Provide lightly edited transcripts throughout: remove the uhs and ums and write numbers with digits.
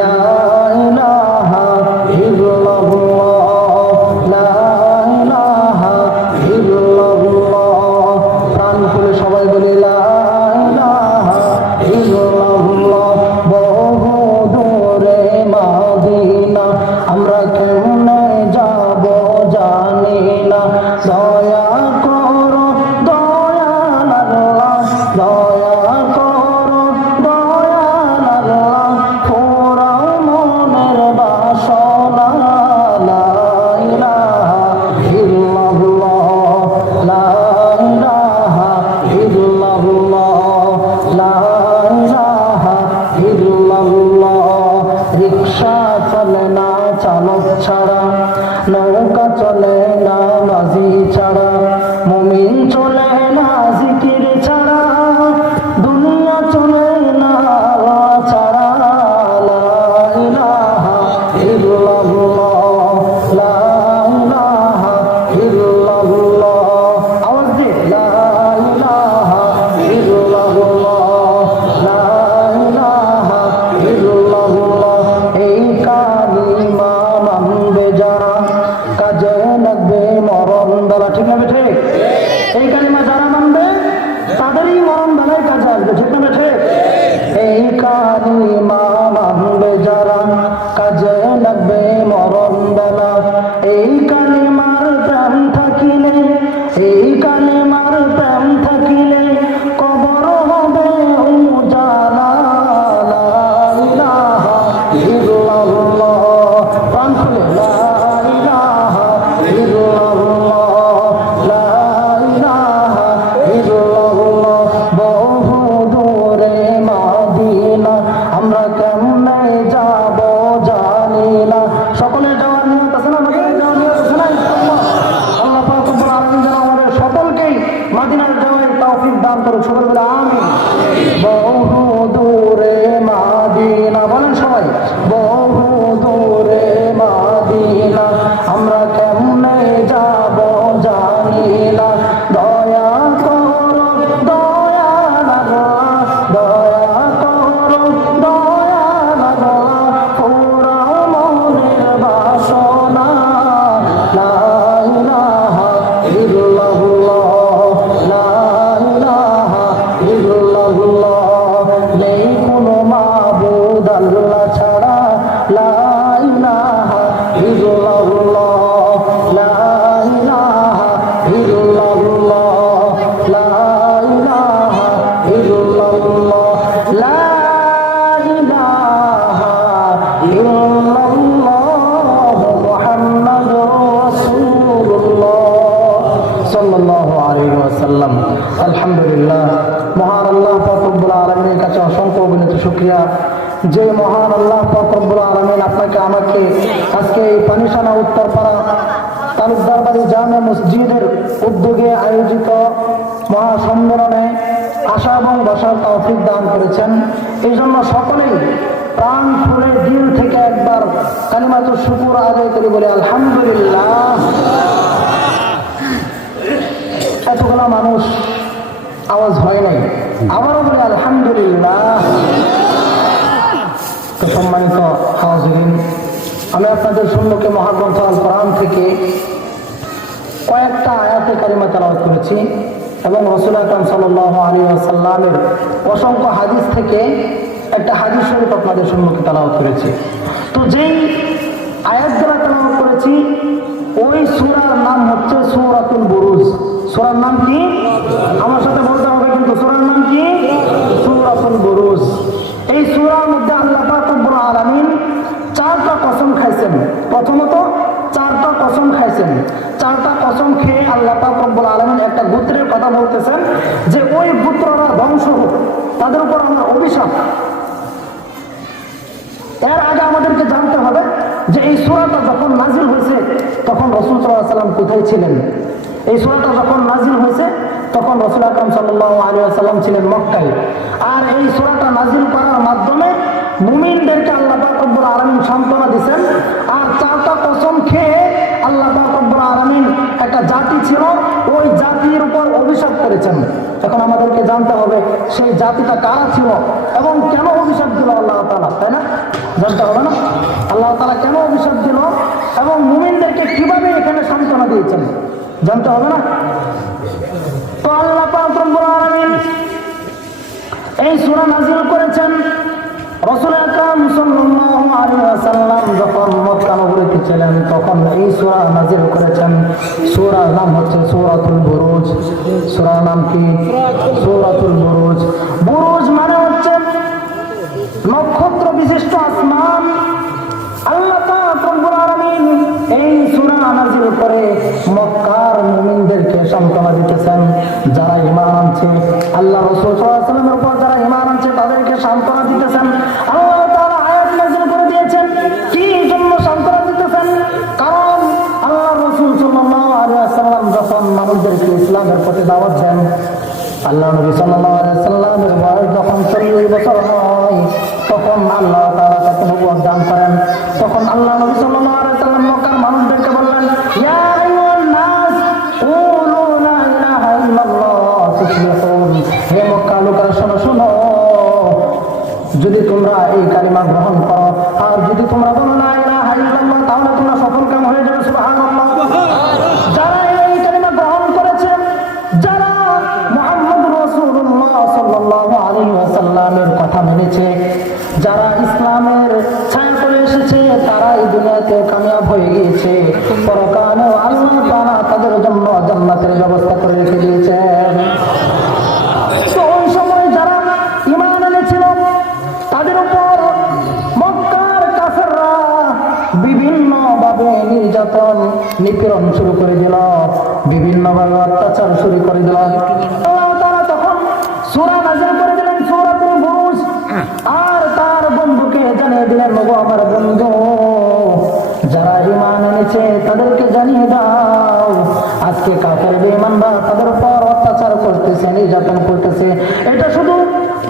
লা ইলাহা ইল্লাল্লাহ, লা ইলাহা ইল্লাল্লাহ। প্রাণ খুলে সবাই বলি লা ইলাহা ইল্লাল্লাহ। বহু দূরে মদিনা আমরা কেমনে যাব জানি না, দয়া করো দয়াল আল্লাহ, দয়া করো দয়াল আল্লাহ, পুরাও মনের বাসনা। লা ইলাহা ইল্লাল্লাহ, লা ইলাহা ইল্লাল্লাহ, লা ইলাহা ইল্লাল্লাহ। রিকশা চলে না চালক ছাড়া, নৌকা চলে না মাঝি ছাড়া, মুমিন চলে না জিকির ছাড়া, দুনিয়া চলে না আল্লাহ ছাড়া। লা ইলাহা ইল্লাল্লাহ, লা ইলাহা ইল্লাল্লাহ। আওয়াজ দিয়ে লা ইলাহা ইল্লাল্লাহ, লা ইলাহা ইল্লাল্লাহ। এই কালিমা মানবে যারা, কাজে লাগবে মরণ বেলা। ঠিক না ঠিক? এই কালিমা যারা মানবে তাদেরই মরণ বেলায় কাজে আসবে। ঠিক না ঠিক? এই কালিমা মানবে যারা, কাজে লাগবে মরণ বেলা। এই কালিমার প্রেম থাকিলে, এই কালিমার প্রেম থাকিলে কবর হবে উজালা। লা ইলাহা ইল্লাল্লাহ, প্রাণ খুলে লা ইলাহা ইল্লাল্লাহ, লা ইলাহা ইল্লাল্লাহ। বহু দূরে মদিনা আমরা কেমনে যাব জানি না। সকলে যাওয়ার নিয়ত আছে না? আমাদের যাওয়ার নিয়ত আছে না? ইনশাআল্লাহ আল্লাহ পাক রব্বুল আলামিন যেন আমাদের সকলকেই মদিনার যাওয়ার তৌফিক দান করুন। সকলে বলে আমিন। বহু দূরে মদিনা, বলেন সবাই, বহু দূরে মদিনা আমরা কেমনে যাব জানি না, দয়া করো দয়াল আল্লাহ, দয়া করো দয়াল আল্লাহ, পুরাও মনের বাসনা। লা ইলাহা ইল্লাল্লাহ, লা ইলাহা ইল্লাল্লাহ। নেই কোনো মাবুদ আল্লাহ ছাড়া, লা ইলাহা ইল্লাল্লাহ, লা ইলাহা ইল্লাল্লাহ, লা ইলাহা ইল্লাল্লাহ, লা ইলাহা ইল্লাল্লাহ। মুহাম্মাদুর রাসূলুল্লাহ সাল্লাল্লাহু আলাইহি ওয়াসাল্লাম। আলহামদুলিল্লাহ, মহান আল্লাহ পাক রব্বুল আলামিনের কাছে অসংখ্য অগণিত শুকরিয়া যে মহান আল্লাহ পাক রব্বুল আলামিন আপনাকে আমাকে আজকে এই পানিশানা উত্তরপাড়া তালুকদার বাড়ি জামে মসজিদের উদ্যোগে আয়োজিত মহাসম্মেলনে আসা এবং বসার তৌফিক দান করেছেন। এই জন্য সকলেই প্রাণ খুলে দিল থেকে একবার কালিমাতুশ শুকর আদায় করি, বলে আলহামদুলিল্লাহ। এতগুলা মানুষ আওয়াজ হয় নাই, আবারও বলে আলহামদুলিল্লাহ। তো সম্মানিত হাজিরিন, আমি আপনাদের সম্মুখে মহাগ্রন্থ আল কোরআন থেকে কয়েকটা আয়াতে কারিমা তেলাওয়াত করেছি এবং রাসূল আকরাম সাল্লাল্লাহু আলাইহি ওয়াসাল্লামের অসংখ্য হাদিস থেকে একটা হাদিস শরীফ আপনাদের সম্মুখে তেলাওয়াত করেছি। তো যেই আয়াতগুলো তেলাওয়াত করেছি ওই সূরার নাম হচ্ছে সূরাতুল বুরুজ। সূরার নাম কি? আমার সাথে বলতে হবে কিন্তু। সূরার নাম কি? সূরাতুল বুরুজ। এই সূরার মধ্যে আল্লাহ পাক রব্বুল আলামিন চারটা কসম খাইছেন। প্রথমত চারটা কসম খাইছেন। চারটা কসম খেয়ে আল্লাহ পাক রব্বুল আলামিন একটা গোত্রের কথা বলতেছেন যে ওই গোত্ররা ধ্বংস হোক, তাদের উপর আমার অভিশাপ। এর আগে আমাদেরকে জানতে হবে যে এই সূরাটা যখন নাজিল হয়েছে তখন রাসূল সাল্লাল্লাহু আলাইহি ওয়াসাল্লাম কোথায় ছিলেন। এই সূরাটা যখন নাজিল হয়েছে তখন রাসূল আকরাম সাল্লাল্লাহু আলাইহি ওয়াসাল্লাম ছিলেন মক্কায়। আর এই সূরাটা নাজিল করার মাধ্যমে মুমিনদেরকে আল্লাহ পাক রব্বুল আলামিন সান্ত্বনা দিয়েছেন। আর চারটা কসম খেয়ে আল্লাহ পাক রব্বুল আলামিন একটা জাতি ছিল, ওই জাতির উপর অভিশাপ করেছেন। এখন আমাদেরকে জানতে হবে সেই জাতিটা কারা ছিল এবং কেন অভিশাপ দিল আল্লাহ তাআলা, তাই না? জানতে হবে না আল্লাহ তাআলা কেন অভিশাপ দিল এবং মুমিনদেরকে কিভাবে এখানে সান্ত্বনা দিয়েছেন, জানতে হবে না? তো আল্লাহ পাক রব্বুল আলামিন এই সূরা নাযিল করেছেন রাসূল আকরাম সাল্লাল্লাহু আলাইহি ওয়াসাল্লাম যখন মক্কা নগরীতে ছিলেন তখন এই সূরা নাযিল করেছেন। সূরার নাম হচ্ছে সূরাতুল বুরুজ। সূরার নাম কি? সূরাতুল বুরুজ। বুরুজ মানে হচ্ছে নক্ষত্র বিশিষ্ট আসমান। আল্লাহ পাক রব্বুল আলামিন এই সূরা নাযিল করে মক্কার মুমিনদেরকে সান্ত্বনা দিতেছেন, যারা ঈমান আনছে আল্লাহ রাসূল সাল্লাল্লাহু আলাইহি ওয়াসাল্লামের উপর, যারা ঈমান আনছে তাদেরকে সান্ত্বনা দিতেছেন। আল্লাহ তাআলা আয়াত নাযিল করে দিয়েছেন। কি জন্য সান্ত্বনা দিতেছেন? কারণ আল্লাহ রাসূল সাল্লাল্লাহু আলাইহি ওয়াসাল্লাম যখন মানুষদেরকে ইসলামের পথে দাওয়াত দেন, আল্লাহ নবী সাল্লাল্লাহু আলাইহি ওয়াসাল্লামের বয়স যখন 40 বছর হয় তখন আল্লাহ তাআলা তাকে নবুয়ত দান করেন। তখন আল্লাহ নবী সাল্লাল্লাহু আলাইহি ওয়াসাল্লাম মক্কার মানুষদেরকে বললেন, ইয়া আইয়ুহান নাস কুলু লা ইলাহা ইল্লাল্লাহ তুফলিহুন। হে মক্কার লোকেরা শোনো শোনো, যদি তোমরা এই কালিমা গ্রহণ করো আর যদি তোমরা বলো লা ইলাহা ইল্লাল্লাহ তাহলে তোমরা সফলকাম হয়ে যাবে। সুবহানাল্লাহ। যারা এই কালিমা গ্রহণ করেছে, যারা মুহাম্মদ রাসূলুল্লাহ সাল্লাল্লাহু আলাইহি ওয়াসাল্লামের কথা মেনেছে, যারা ইসলামের ছায়াতলে এসেছে, তারা এই দুনিয়াতে কামিয়াব হয়ে গিয়েছে। পরকালেও আল্লাহ তাআলা তাদের জন্য জান্নাতের ব্যবস্থা করে রেখে দিয়েছেন। তো ওই সময় যারা ঈমান এনেছিল তাদের উপর মক্কার কাফেররা বিভিন্নভাবে নির্যাতন নিপীড়ন শুরু করে দিল, বিভিন্নভাবে অত্যাচার শুরু করে দিল। আল্লাহ তাআলা তখন সূরা নাযিল করে দিলেন সূরাতুল বুরুজ, আর তার বন্ধুকে জানিয়ে দিলেন, ওগো আমার বন্ধু, যারা ঈমান এনেছে তাদেরকে জানিয়ে দাও, আজকে কাফের বেঈমানরা তাদের উপর অত্যাচার করতেছে, নির্যাতন করতেছে। এটা শুধু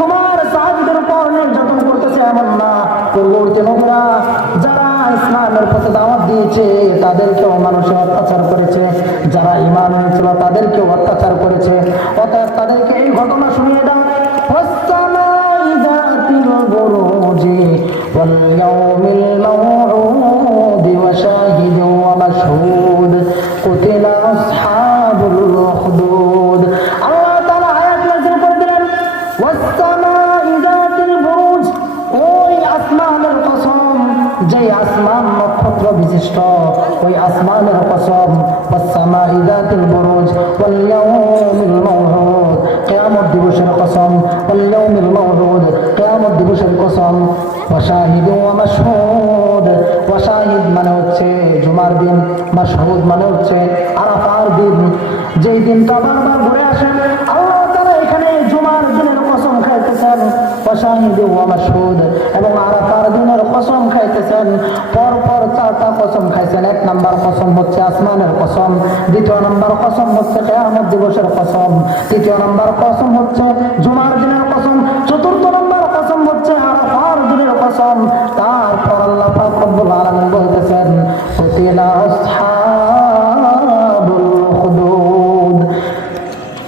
তোমার সাহাবীদের উপর নির্যাতন করতেছে এমন না, পূর্ববর্তী নবীরা যারা ইসলামের পথে দাওয়াত দিয়েছে তাদেরকেও মানুষের অত্যাচার করেছে, যারা ঈমান এনেছিল তাদেরকেও অত্যাচার করেছে। অতএব তাদেরকে এই ঘটনা শুনিয়ে দাও। البروج واليوم الموعود وشاهد ومشهود قتل أصحاب الأخدود। আল্লাহ তাআলা আয়াত নাযিল করে দিলেন, والسماء ذات البروج। ওই আসমানের কসম, যে আসমান নক্ষত্র বিশিষ্ট, ওই আসমানের কসম। والسماء ذات البروج واليوم الموعود। কিয়ামত দিবসের কসম। واليوم الموعود। কিয়ামত দিবসের কসম। ওয়াশাহিদ ওয়া মাশহুদ। ওয়াশাহিদ মানে হচ্ছে জুমার দিন, মাশহুদ মানে হচ্ছে আরাফার দিন, যেই দিনটা বারবার ঘুরে আসে। আল্লাহ তাআলা এখানে জুমার দিনের কসম খাইতেছেন, ওয়াশাহিদ ওয়া মাশহুদ, এবং আরাফার দিনের কসম খাইতেছেন। পরপর চারটা কসম খাইছেন। এক নাম্বার কসম হচ্ছে আসমানের কসম, দ্বিতীয় নাম্বার কসম হচ্ছে কিয়ামত দিবসের কসম, তৃতীয় নাম্বার কসম হচ্ছে জুমার দিনের কসম, চতুর্থ নাম্বার কসম হচ্ছে আরাফার দিনের কসম। তারপর আল্লাহ পাক রব্বুল আলামিন বলতেছেন, কুতিলা আসহাবুল উখদুদ।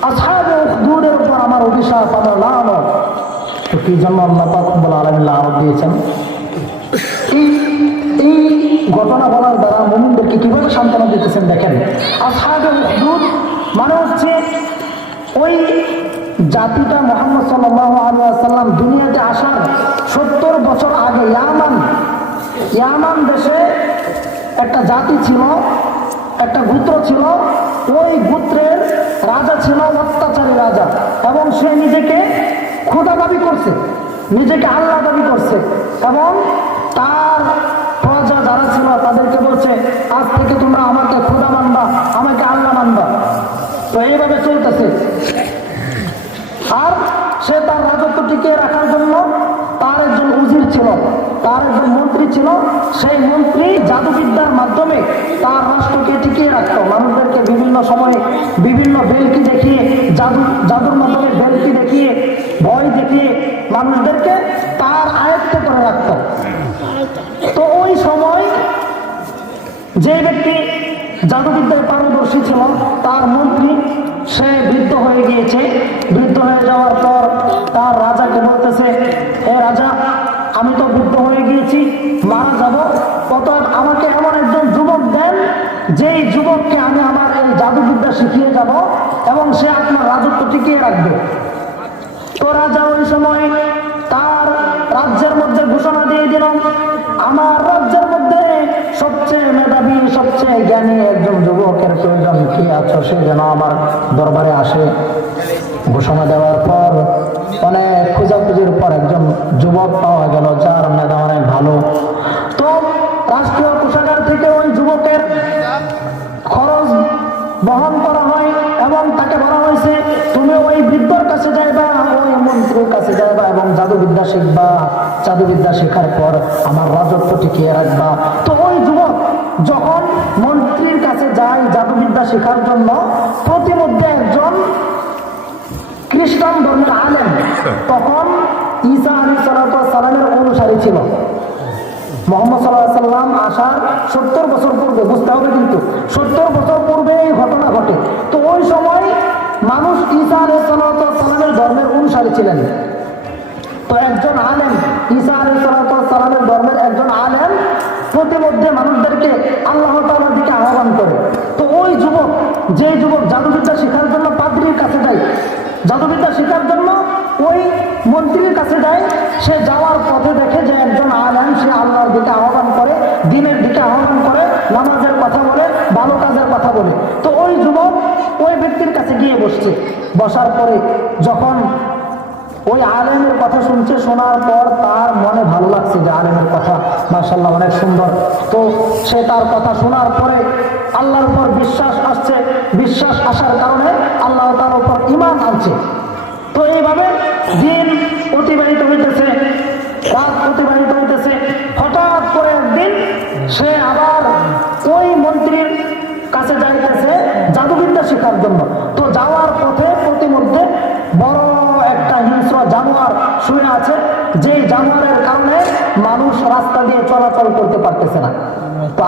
আসহাবুল উখদুদের উপর আমার অভিশাপ, আমার লানত। তো কি জন্য আল্লাহ পাক রব্বুল আলামিন লানত দিয়েছেন? এই ঘটনা বলার দ্বারা মুমিনদেরকে কিভাবে সান্ত্বনা দিতেছেন দেখেন। আসহাবুল উখদুদ মানে হচ্ছে ওই জাতিটা মুহাম্মদ সাল্লাল্লাহু আলাইহি ওয়াসাল্লাম দুনিয়াতে আসার 70 বছর আগে ইয়ামান দেশে একটা জাতি ছিল, একটা গোত্র ছিল। ওই গোত্রের রাজা ছিল অত্যাচারী রাজা, এবং সে নিজেকে খোদা দাবি করছে, নিজেকে আল্লাহ দাবি করছে, এবং তার প্রজা যারা ছিল তাদেরকে বলছে, আজ থেকে তোমরা আমাকে খোদা মানবা, আমাকে আল্লাহ মানবা। তো এইভাবে চলতেছে। আর সে তার রাজত্ব টিকিয়ে রাখার জন্য তার একজন উজির ছিল, তার একজন মন্ত্রী ছিল। সেই মন্ত্রী জাদুবিদ্যার মাধ্যমে তার রাষ্ট্রকে টিকিয়ে রাখতো, মানুষদেরকে বিভিন্ন সময়ে বিভিন্ন বেলকি দেখিয়ে, জাদুর মাধ্যমে বেলকি দেখিয়ে, ভয় দেখিয়ে মানুষদেরকে তার আয়ত্ত করে রাখত। তো ওই সময় যে ব্যক্তি জাদুবিদ্যায় পারদর্শী ছিল, তার মন্ত্রী সে বৃদ্ধ হয়ে গিয়েছে। বৃদ্ধ হয়ে যাওয়ার পর তার রাজাকে বলতেছে, হে রাজা, আমি তো বৃদ্ধ হয়ে গিয়েছি, মারা যাব, অতএব আমাকে এমন একজন যুবক দেন যেই যুবককে আমি আমার এই জাদুবিদ্যা শিখিয়ে যাব এবং সে আপনার রাজত্ব টিকিয়ে রাখবে। তো রাজা ওই সময় তার রাজ্যের মধ্যে ঘোষণা দিয়ে দিল, আমার রাজ্যের মধ্যে সবচেয়ে মেধাবী, সবচেয়ে জ্ঞানী একজন যুবকের প্রয়োজন, কি আছো সে যেন আমার দরবারে আসে। ঘোষণা দেওয়ার পর অনেক খোঁজাখুঁজির পর একজন যুবক পাওয়া গেল যার মেধা অনেক ভালো। তো রাষ্ট্রীয় কোষাগার থেকে ওই যুবকের খরচ বহন করা হয় এবং তাকে বলা হয়েছে, তুমি ওই বৃদ্ধর কাছে যাইবা, ওই মন্ত্রীর কাছে যাইবা এবং জাদুবিদ্যা শিখবা, জাদুবিদ্যা শেখার পর আমার রাজত্ব টিকিয়ে রাখবা। তো ওই যুবক যখন মন্ত্রীর কাছে যায় জাদুবিদ্যা শেখার জন্য, প্রতিমধ্যে একজন খ্রিস্টান ধর্মের আলেম, তখন ঈসা আলাইহিস সালামের অনুসারী ছিল। মুহাম্মদ সাল্লাল্লাহু আলাইহি সাল্লাম আসার 70 বছর পূর্বে, বুঝতে হবে কিন্তু 70 বছর পূর্বে এই ঘটনা ঘটে। তো ওই সময় মানুষ ঈসা আলাইহিস সালামের ধর্মের অনুসারী ছিলেন। তো একজন আলেম, ঈসা আলাইহিস সালামের ধর্মের একজন আলেম প্রতিমধ্যে মানুষদেরকে আল্লাহ তাআলার দিকে আহ্বান করে। তো ওই যুবক, যে যুবক জাদুবিদ্যা শেখার জন্য পাদ্রীর কাছে যায়, জাদুবিদ্যা শেখার জন্য ওই মন্ত্রীর কাছে যায়, সে যাওয়ার পথে দেখে যে একজন আলেম সে আল্লাহর দিকে আহ্বান করে, দ্বীনের দিকে আহ্বান করে, নামাজের কথা বলে, ভালো কাজের কথা বলে। তো ওই যুবক ওই ব্যক্তির কাছে গিয়ে বসছে। বসার পরে যখন ওই আলেমের কথা শুনছে, শোনার পর তার মনে ভালো লাগছে যে আলেমের কথা মাশাআল্লাহ অনেক সুন্দর। তো সে তার কথা শোনার পরে আল্লাহর উপর বিশ্বাস আসছে, বিশ্বাস আসার কারণে আল্লাহ তার উপর ঈমান আনছে। তো এইভাবে দিন অতিবাহিত হইতেছে, রাত অতিবাহিত হইতেছে। হঠাৎ করে একদিন সে আবার ওই মন্ত্রীর কাছে যাইতেছে জাদুবিদ্যা শেখার জন্য। তো যাওয়ার পথে প্রতিমধ্যে বড় একটা হিংস্র জানোয়ার শুয়ে আছে, যে জানোয়ারের কারণে মানুষ রাস্তা দিয়ে চলাচল করতে পারতেছে না। তো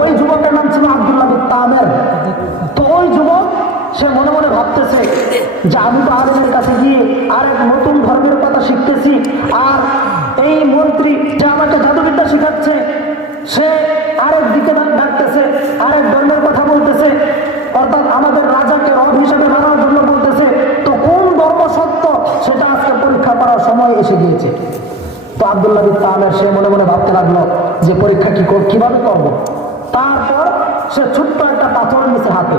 ওই যুবকের নাম ছিল আব্দুল্লাহ বিন তামের। তো ওই যুবক সে মনে মনে ভাবতেছে যে আমি তো আলেমের কাছে গিয়ে আরেক নতুন ধর্মের কথা শিখতেছি, আর এই মন্ত্রী যে আমাকে জাদুবিদ্যা শিখাচ্ছে সে আরেক দিকে ডাকতেছে, আরেক ধর্মের কথা বলতেছে, অর্থাৎ আমাদের রাজাকে রব হিসেবে মানার জন্য বলতেছে। তো কোন ধর্ম সত্য সেটা আজকে পরীক্ষা করার সময় এসে গিয়েছে। তো আব্দুল্লাহ বিন তামের সে মনে মনে ভাবতে লাগলো যে পরীক্ষা কিভাবে করব। তারপর সে ছোট্ট একটা পাথর নিয়েছে হাতে।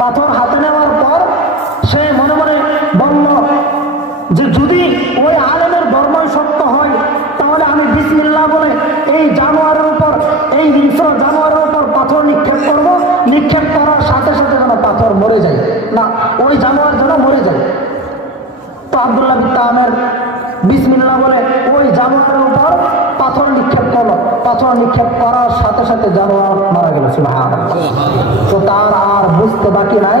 পাথর হাতে নেওয়ার পর সে মনে মনে বলল যে যদি ওই আলেমের ধর্মই সত্য হয় তাহলে আমি বিসমিল্লাহ বলে এই জানোয়ারের উপর, এই হিংস্র জানোয়ারের উপর পাথর নিক্ষেপ করব। নিক্ষেপ করার সাথে সাথে যেন পাথর মরে যায়, না ওই জানোয়ার যেন মরে যায়। তো আব্দুল্লাহ বিন তামের বিসমিল্লাহ বলে ওই জানোয়ারের উপর পাথর নিক্ষেপ করলো। পাথর নিক্ষেপ করার সাথে সাথে জানোয়ার মারা গেল। সুবহানাল্লাহ। তো তার আর বুঝতে বাকি নাই,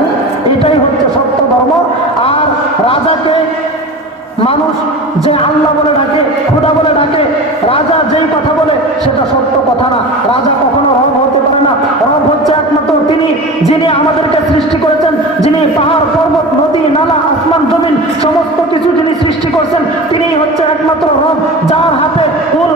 এটাই হচ্ছে সত্য ধর্ম। আর রাজাকে মানুষ যে আল্লাহ বলে ডাকে, খোদা বলে ডাকে, রাজা যেই কথা বলে সেটা সত্য কথা না। রাজা কখনো রব হতে পারে না। রব হচ্ছে একমাত্র তিনি, যিনি আমাদেরকে সৃষ্টি করেছেন, যিনি পাহাড়, পর্বত, নদী, নালা, আসমান, জমিন সমস্ত কিছু যিনি সৃষ্টি করছেন, তিনি হচ্ছে একমাত্র রব, যার হাতে কুল